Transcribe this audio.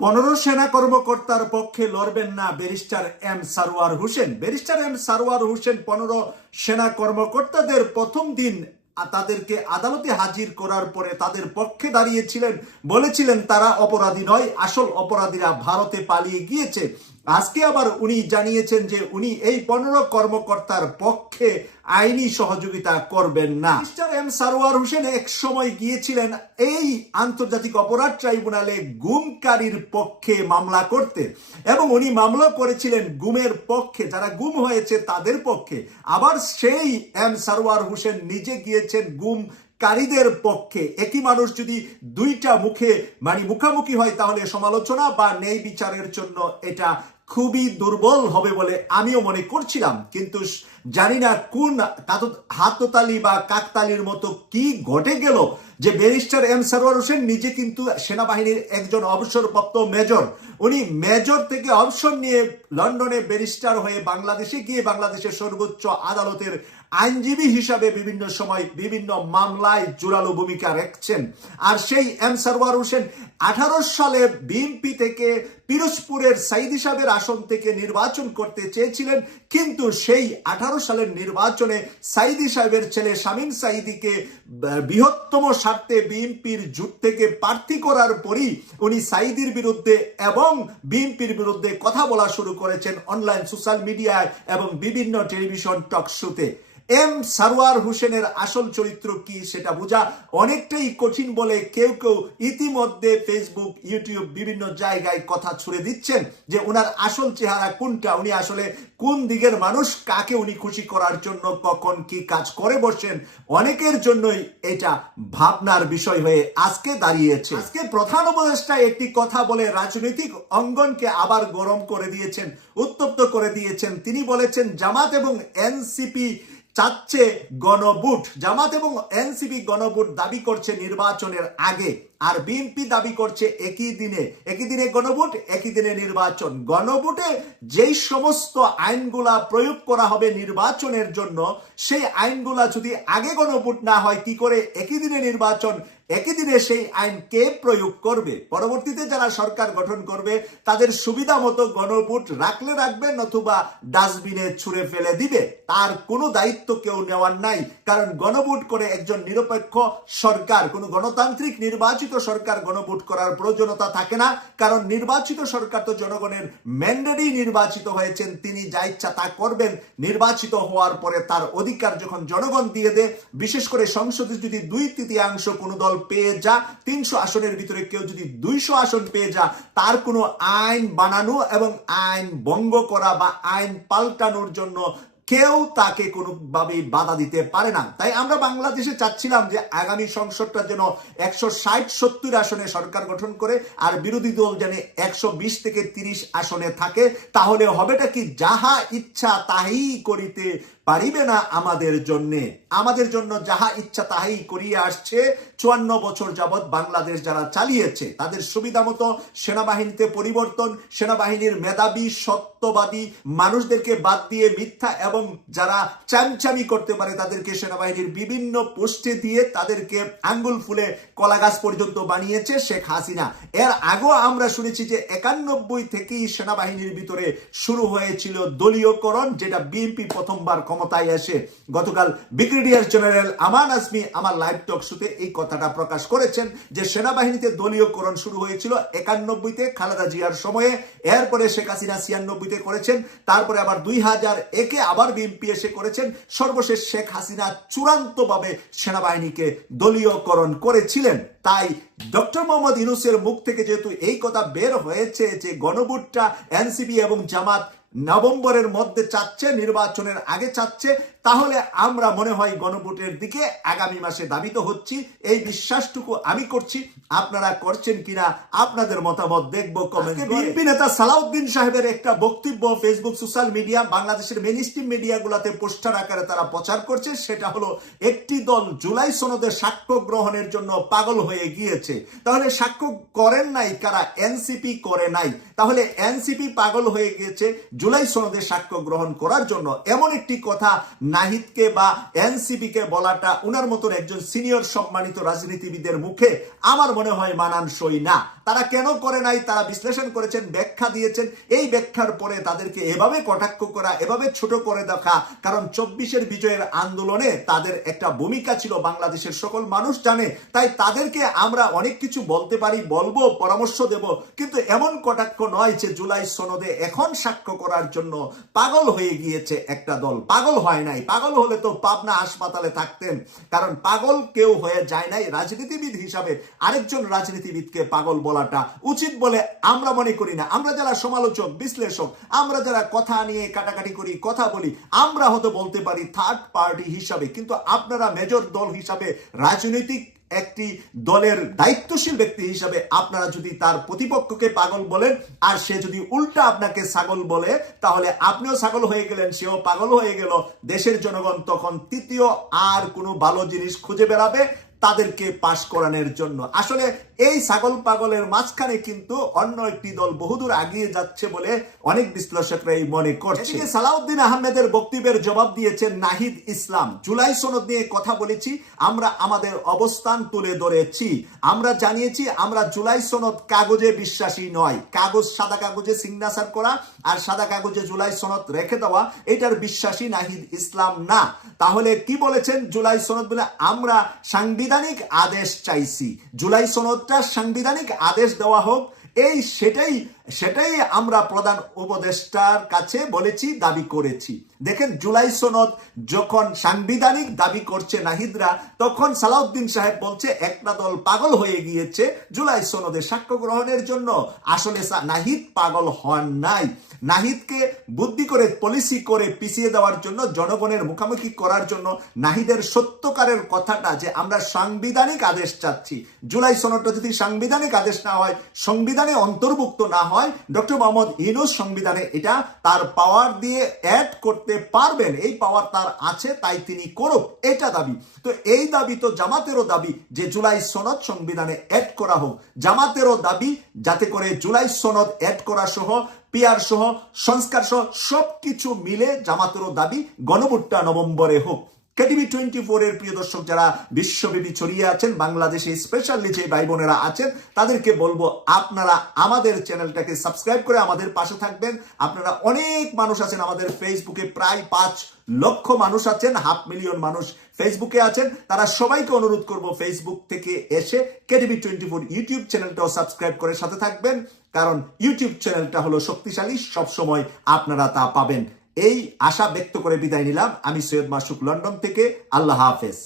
15 সেনা কর্মকর্তার পক্ষে লড়বেন না barrister M Sarwar Hossain. Barrister M Sarwar Hossain 15 সেনা কর্মকর্তাদের প্রথম দিন তাদেরকে আদালতে হাজির করার পরে তাদের পক্ষে দাঁড়িয়েছিলেন, বলেছিলেন তারা অপরাধী নয়, আসল অপরাধীরা ভারতে পালিয়ে গিয়েছে। আজকে আবার উনি জানিয়েছেন যে উনি এই 15 কর্মকর্তার পক্ষে আইনি সহযোগিতা করবেন না। মিস্টার এম সারওয়ার হোসেন এক সময় গিয়েছিলেন এই আন্তর্জাতিক অপরাধ ট্রাইব্যুনালে গুমকারীর পক্ষে মামলা করতে, এবং উনি মামলা করেছিলেন গুমের পক্ষে, যারা গুম হয়েছে তাদের পক্ষে। আবার সেই এম সারওয়ার হোসেন নিজে গিয়েছেন গুমকারীদের পক্ষে। একই মানুষ যদি দুইটা মুখামুখি হয় তাহলে সমালোচনা বা ন্যায় বিচারের জন্য এটা খুবই দুর্বল হবে বলে আমিও মনে করছিলাম, কিন্তু জানি না কোন হাততালি বা কাকতালির মতো কি ঘটে গেল যে ব্যারিস্টার এম সারওয়ার হোসেন নিজে কিন্তু সেনাবাহিনীর একজন অবসরপ্রাপ্ত মেজর। উনি মেজর থেকে অবসর নিয়ে লন্ডনে ব্যারিস্টার হয়ে বাংলাদেশে গিয়ে বাংলাদেশের সর্বোচ্চ আদালতের আইনজীবী হিসাবে বিভিন্ন সময় বিভিন্ন মামলায় জোরালো ভূমিকা রাখছেন। আর সেই এম সারওয়ার হোসেন 18 সালে বিএনপি থেকে পিরোজপুরের সাইদি সাহেবের আসন থেকে নির্বাচন করতে চেয়েছিলেন, কিন্তু সেই 18 সালের নির্বাচনে সাইদি সাহেবের ছেলে শামীম সাইদিকে বৃহত্তম স্বার্থে বিএনপির জোট থেকে প্রার্থী করার পরই উনি সাইদির বিরুদ্ধে এবং বিএনপির বিরুদ্ধে কথা বলা শুরু করেছেন অনলাইন সোশ্যাল মিডিয়ায় এবং বিভিন্ন টেলিভিশন টক শোতে। এম সারওয়ার হোসেনের আসল চরিত্র কি সেটা বোঝা অনেকটাই কঠিন বলে কেউ কেউ ইতিমধ্যে ফেসবুক, ইউটিউব বিভিন্ন জায়গায় কথা ছুড়ে দিচ্ছেন যে ওনার আসল চেহারা কোনটা, উনি আসলে কোন দিকের মানুষ, কাকে উনি খুশি করার জন্য কখন কি কাজ করে বসেন। অনেকের জন্যই এটা ভাবনার বিষয় হয়ে আজকে দাঁড়িয়েছে। আজকে প্রধান উপদেষ্টা একটি কথা বলে রাজনৈতিক অঙ্গনকে আবার গরম করে দিয়েছেন, উত্তপ্ত করে দিয়েছেন। তিনি বলেছেন জামাত এবং এনসিপি চাচ্ছে গণভোট। জামাত এবং এনসিপি গণভোট দাবি করছে নির্বাচনের আগে, আর বিএনপি দাবি করছে একই দিনে গণভোট, একই দিনে নির্বাচন। গণভোটে যেই সমস্ত আইনগুলা প্রয়োগ করা হবে নির্বাচনের জন্য, সেই আইনগুলা যদি আগে গণভোট না হয় কি করে একই দিনে নির্বাচন, একই দিনে সেই আইন কে প্রয়োগ করবে? পরবর্তীতে যারা সরকার গঠন করবে তাদের সুবিধা মতো গণভোট রাখলে রাখবে, নতুবা ডাস্টবিনে ছুঁড়ে ফেলে দিবে। তার কোনো দায়িত্ব কেউ নেওয়ার নাই, কারণ গণভোট করে একজন নিরপেক্ষ সরকার, কোনো গণতান্ত্রিক নির্বাচিত সরকার গণভোট করার প্রয়োজনীয়তা থাকে না, কারণ নির্বাচিত সরকার তো জনগণের ম্যান্ডেটেই নির্বাচিত হয়েছেন, তিনি যা ইচ্ছা তা করবেন। নির্বাচিত হওয়ার পরে তার অধিকার যখন জনগণ দিয়ে দেয়, বিশেষ করে সংসদে যদি 2/3 কোনো দল পেয়ে যা, 300 আসনের ভিতরে কেউ যদি 200 আসন পেয়ে যা, তার কোনো আইন বানানো এবং আইন ভঙ্গ করা বা আইন পাল্টানোর জন্য কেউ তাকে কোনোভাবেই বাধা দিতে পারে না। তাই আমরা বাংলাদেশে চাচ্ছিলাম যে আগামী সংসদটা যেন 160-70 আসনে সরকার গঠন করে, আর বিরোধী দল যেন 120 থেকে 30 আসনে থাকে। তাহলে হবেটা কি, যাহা ইচ্ছা তাহাই করিতে পারিবে না আমাদের জন্য যাহা ইচ্ছা তাহাই করিয়ে আসছে 54 বছর যাবৎ বাংলাদেশ যারা চালিয়েছে। তাদের সুবিধা মতো সেনাবাহিনীতে পরিবর্তন, সেনাবাহিনীর মেধাবী সত্যবাদী মানুষদেরকে বাদ দিয়ে মিথ্যা এবং যারা চামচামি করতে পারে তাদেরকে সেনাবাহিনীর বিভিন্ন পোস্টে দিয়ে তাদেরকে আঙ্গুল ফুলে কলা গাছ পর্যন্ত বানিয়েছে শেখ হাসিনা। এর আগেও আমরা শুনেছি যে 91 থেকেই সেনাবাহিনীর ভিতরে শুরু হয়েছিল দলীয়করণ, যেটা বিএনপি প্রথমবার ক্ষমতায় এসে গতকাল ব্রিগেডিয়ার জেনারেল আমান আজমি আমার লাইভ টক শোতে এই কথাটা প্রকাশ করেছেন যে সেনাবাহিনীতে দলীয়করণ শুরু হয়েছিল 91-তে খালেদা জিয়ার সময়ে, এরপরে শেখ হাসিনা 96-তে করেছেন, তারপরে আবার 2001-এ আবার বিএনপি এসে করেছেন, সর্বশেষ শেখ হাসিনা চূড়ান্তভাবে সেনাবাহিনীকে দলীয়করণ করেছিলেন। তাই ডক্টর মোহাম্মদ ইউনূসের মুখ থেকে যেহেতু এই কথা বের হয়েছে যে গণভোটটা এনসিপি এবং জামাত নভেম্বরের মধ্যে চাচ্ছে, নির্বাচনের আগে চাচ্ছে, তাহলে আমরা মনে হয় গণভোটের দিকে আগামী মাসে ধাবিত হচ্ছি। এই বিশ্বাসটুকু আমি করছি, আপনারা করছেন কিনা আপনাদের মতামত দেখবো কমেন্ট। বিএনপি নেতা সালাউদ্দিন সাহেবের একটা বক্তব্য ফেসবুক, সোশ্যাল মিডিয়া, বাংলাদেশের মেইনস্ট্রিম মিডিয়াগুলোতে পোস্টার আকারে তারা প্রচার করছে। সেটা হলো একটি দল জুলাই সনদে সাক্ষ্য গ্রহণের জন্য পাগল হয়ে গিয়েছে। তাহলে সাক্ষ্য করেন নাই কারা? এনসিপি করে নাই। তাহলে এনসিপি পাগল হয়ে গিয়েছে জুলাই সনদে সাক্ষ্য গ্রহণ করার জন্য। এমন একটি কথা নাহিদকে বা এনসিপি কে বলাটা উনার মতন একজন সিনিয়র সম্মানিত রাজনীতিবিদের মুখে আমার মনে হয় মানানসই না। তারা কেন করে নাই তারা বিশ্লেষণ করেছেন, ব্যাখ্যা দিয়েছেন। এই ব্যাখ্যার পরে তাদেরকে এভাবে কটাক্ষ করা, এভাবে ছোট করে দেখা, কারণ 24-এর বিজয়ের আন্দোলনে তাদের একটা ভূমিকা ছিল, বাংলাদেশের সকল মানুষ জানে। তাই তাদেরকে আমরা অনেক কিছু বলতে পারি, বলবো, পরামর্শ দেব, কিন্তু এমন কটাক্ষ নয় যে জুলাই সনদে এখন সাক্ষ্য করার জন্য পাগল হয়ে গিয়েছে একটা দল। পাগল হয় নাই, পাগল হলে তো পাবনা হাসপাতালে থাকতেন। কারণ পাগল কেউ হয়ে যায় নাই। রাজনীতিবিদ হিসাবে আরেকজন রাজনীতিবিদকে পাগল বলাটা উচিত বলে আমরা মনে করি না। আমরা যারা সমালোচক, বিশ্লেষক, আমরা যারা কথা নিয়ে কাটাকাটি করি, কথা বলি, আমরা হয়তো বলতে পারি থার্ড পার্টি হিসাবে, কিন্তু আপনারা মেজর দল হিসাবে, রাজনৈতিক একটি দলের দায়িত্বশীল ব্যক্তি হিসাবে আপনারা যদি তার প্রতিপক্ষকে পাগল বলেন আর সে যদি উল্টা আপনাকে ছাগল বলে, তাহলে আপনিও ছাগল হয়ে গেলেন, সেও পাগল হয়ে গেল। দেশের জনগণ তখন তৃতীয় আর কোনো ভালো জিনিস খুঁজে বেড়াবে তাদেরকে পাশ করানোর জন্য। আসলে এই ছাগল পাগলের মাঝখানে কিন্তু অন্য একটি দল বহুদূর এগিয়ে যাচ্ছে বলে অনেক বিশ্লেষকরা এই মনে করছে। সালাউদ্দিন আহমেদের বক্তব্যের জবাব দিয়েছেন নাহিদ ইসলাম। জুলাই সনদ নিয়ে কথা বলেছি, আমরা আমাদের অবস্থান তুলে ধরেছি, আমরা জানিয়েছি আমরা জুলাই সনদ কাগজে বিশ্বাসী নয়। কাগজ, সাদা কাগজে সিগনেচার করা আর সাদা কাগজে জুলাই সনদ রেখে দেওয়া, এটার বিশ্বাসী নাহিদ ইসলাম না। তাহলে কি বলেছেন জুলাই সনদ বলে? আমরা সাংবিধানিক আদেশ চাইছি, জুলাই সনদটা সাংবিধানিক আদেশ দেওয়া হোক, সেটাই আমরা প্রধান উপদেষ্টার কাছে বলেছি, দাবি করেছি। দেখেন, জুলাই সনদ যখন সাংবিধানিক দাবি করছে নাহিদরা, তখন সালাউদ্দিন সাহেব বলছে একটা দল পাগল হয়ে গিয়েছে জুলাই সনদে সাক্ষ্য গ্রহণের জন্য। আসলে নাহিদ পাগল হন নাই। নাহিদকে বুদ্ধি করে, পলিসি করে পিছিয়ে দেওয়ার জন্য, জনগণের মুখোমুখি করার জন্য নাহিদের সত্যকারের কথাটা যে আমরা সাংবিধানিক আদেশ চাচ্ছি, জুলাই সনদটা যদি সাংবিধানিক আদেশ না হয়, সংবিধানে অন্তর্ভুক্ত না হয়, ডক্টর মোহাম্মদ ইউনূস সংবিধানে এটা তার পাওয়ার দিয়ে অ্যাড করতে পারবেন, এই পাওয়ার তার আছে, তাই তিনি করুক, এটা দাবি। তো এই দাবি তো জামাতেরও দাবি যে জুলাই সনদ সংবিধানে অ্যাড করা হোক। জামাতেরও দাবি যাতে করে জুলাই সনদ অ্যাড করা সহ, পিআর সহ, সংস্কার সহ সবকিছু মিলে জামাতেরও দাবি গণভোটটা নভেম্বরে হোক। কেটিভি 24 এর প্রিয় দর্শক যারা বিশ্বব্যাপী ছড়িয়ে আছেন, বাংলাদেশে স্পেশালি যে ভাই বোনেরা আছেন, তাদেরকে বলবো আপনারা আমাদের চ্যানেলটাকে সাবস্ক্রাইব করে আমাদের পাশে থাকবেন। আপনারা অনেক মানুষ আছেন আমাদের ফেসবুকে, প্রায় 5 লক্ষ মানুষ আছেন, 500,000 মানুষ ফেসবুকে আছেন। তারা সবাইকে অনুরোধ করব ফেসবুক থেকে এসে কেটিভি 24 ইউটিউব চ্যানেলটাও সাবস্ক্রাইব করে সাথে থাকবেন, কারণ ইউটিউব চ্যানেলটা হলো শক্তিশালী, সবসময় আপনারা তা পাবেন। এই আশা ব্যক্ত করে বিদায় নিলাম। আমি সৈয়দ মাসুক, লন্ডন থেকে। আল্লাহ হাফেজ।